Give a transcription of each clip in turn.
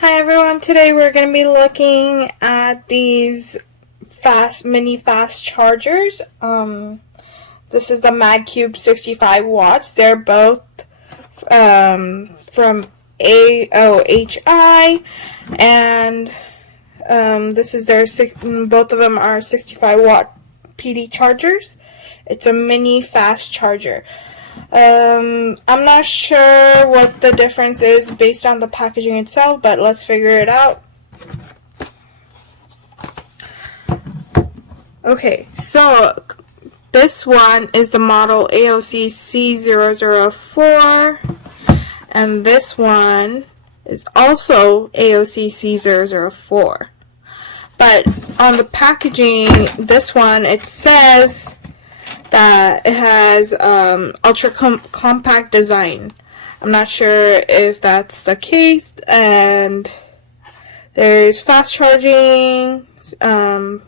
Hi everyone, today we're going to be looking at these mini fast chargers. This is the Magcube 65 watts. They're both from Aohi, and this is both of them are 65 watt PD chargers. It's a mini fast charger. I'm not sure what the difference is based on the packaging itself, but let's figure it out. Okay, so this one is the model Aohi C004, and this one is also Aohi C004. But on the packaging, this one, it says that it has ultra compact design. I'm not sure if that's the case. And there's fast charging, power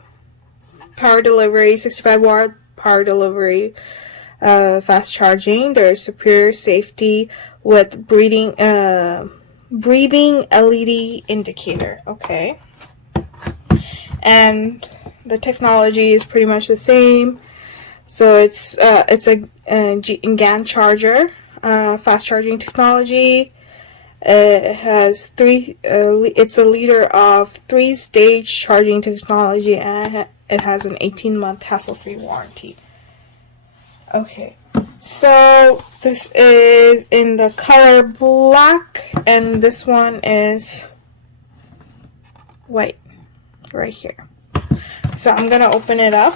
delivery, 65 watt power delivery, fast charging. There's superior safety with breathing LED indicator. Okay, and the technology is pretty much the same. So it's a GAN charger, fast charging technology. It has it's a leader of 3-stage charging technology, and it has an 18-month hassle-free warranty. Okay, so this is in the color black, and this one is white right here. So I'm gonna open it up.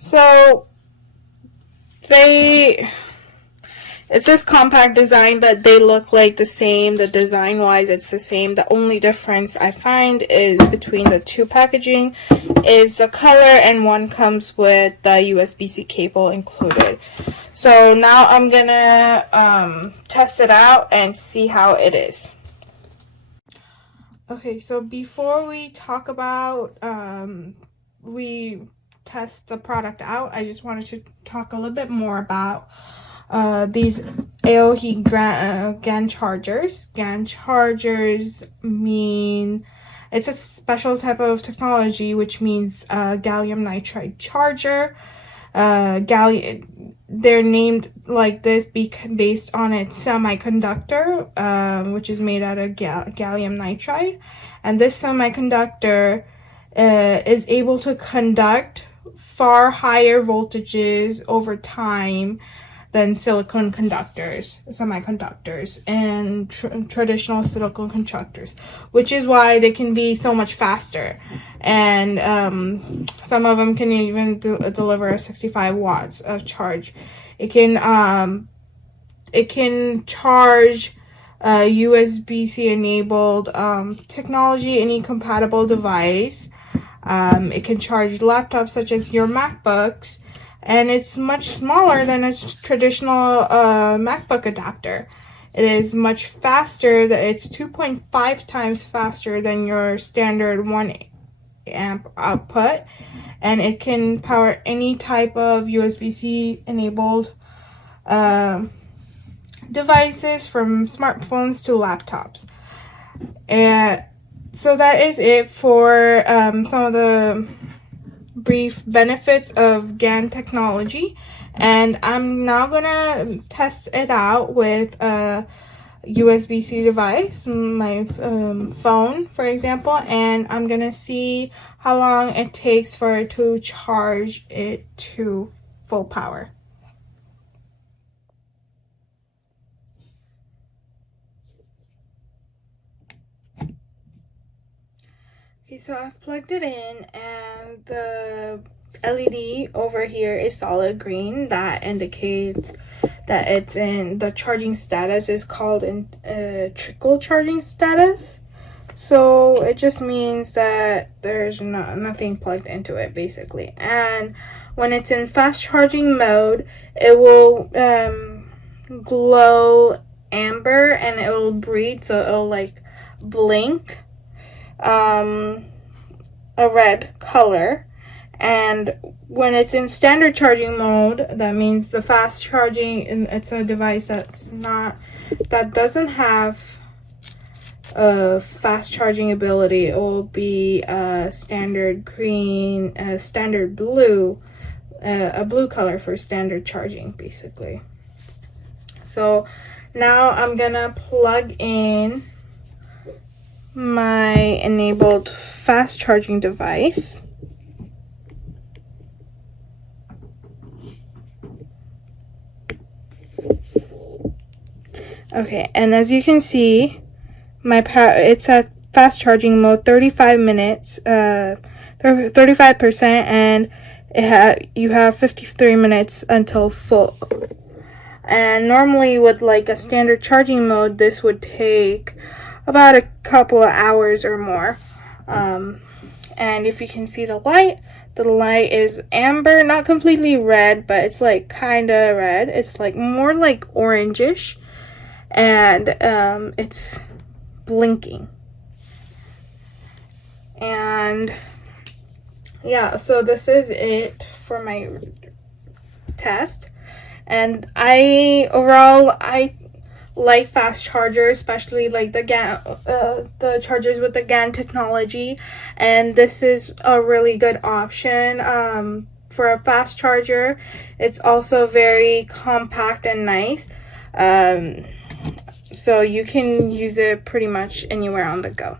So it's this compact design, but they look like the same. The design wise, it's the same. The only difference I find is between the two packaging is the color, and one comes with the USB-C cable included. So now I'm gonna test it out and see how it is. Okay, so before we talk about we test the product out, I just wanted to talk a little bit more about these Aohi GAN chargers. GAN chargers mean it's a special type of technology, which means gallium nitride charger. They're named like this based on its semiconductor, which is made out of gallium nitride, and this semiconductor is able to conduct far higher voltages over time than silicon semiconductors, and traditional silicon conductors, which is why they can be so much faster. And some of them can even deliver 65 watts of charge. It can charge USB-C enabled technology, any compatible device. It can charge laptops such as your MacBooks, and it's much smaller than a traditional MacBook adapter. It is much faster. It's 2.5 times faster than your standard 1 amp output, and it can power any type of USB-C enabled devices, from smartphones to laptops. And so that is it for some of the brief benefits of GAN technology, and I'm now gonna test it out with USB-C device, my phone, for example, and I'm gonna see how long it takes for it to charge it to full power. Okay, so I've plugged it in, and the LED over here is solid green. That indicates that it's in the charging status is called in trickle charging status. So it just means that there's nothing plugged into it, basically. And when it's in fast charging mode, it will glow amber, and it will breathe, so it'll like blink a red color. And when it's in standard charging mode, that means the fast charging, and it's a device that doesn't have a fast charging ability. It will be a standard green, a standard blue, a blue color for standard charging, basically. So now I'm gonna plug in my enabled fast charging device. Okay, and as you can see, my power, it's at fast charging mode, 35 minutes, 35%, and you have 53 minutes until full. And normally with like a standard charging mode, this would take about a couple of hours or more. And if you can see the light is amber, not completely red, but it's like kind of red. It's like more like orangish, and it's blinking. And yeah, so this is it for my test. And I like fast chargers, especially like the GAN, the chargers with the GAN technology, and this is a really good option for a fast charger. It's also very compact and nice, so you can use it pretty much anywhere on the go.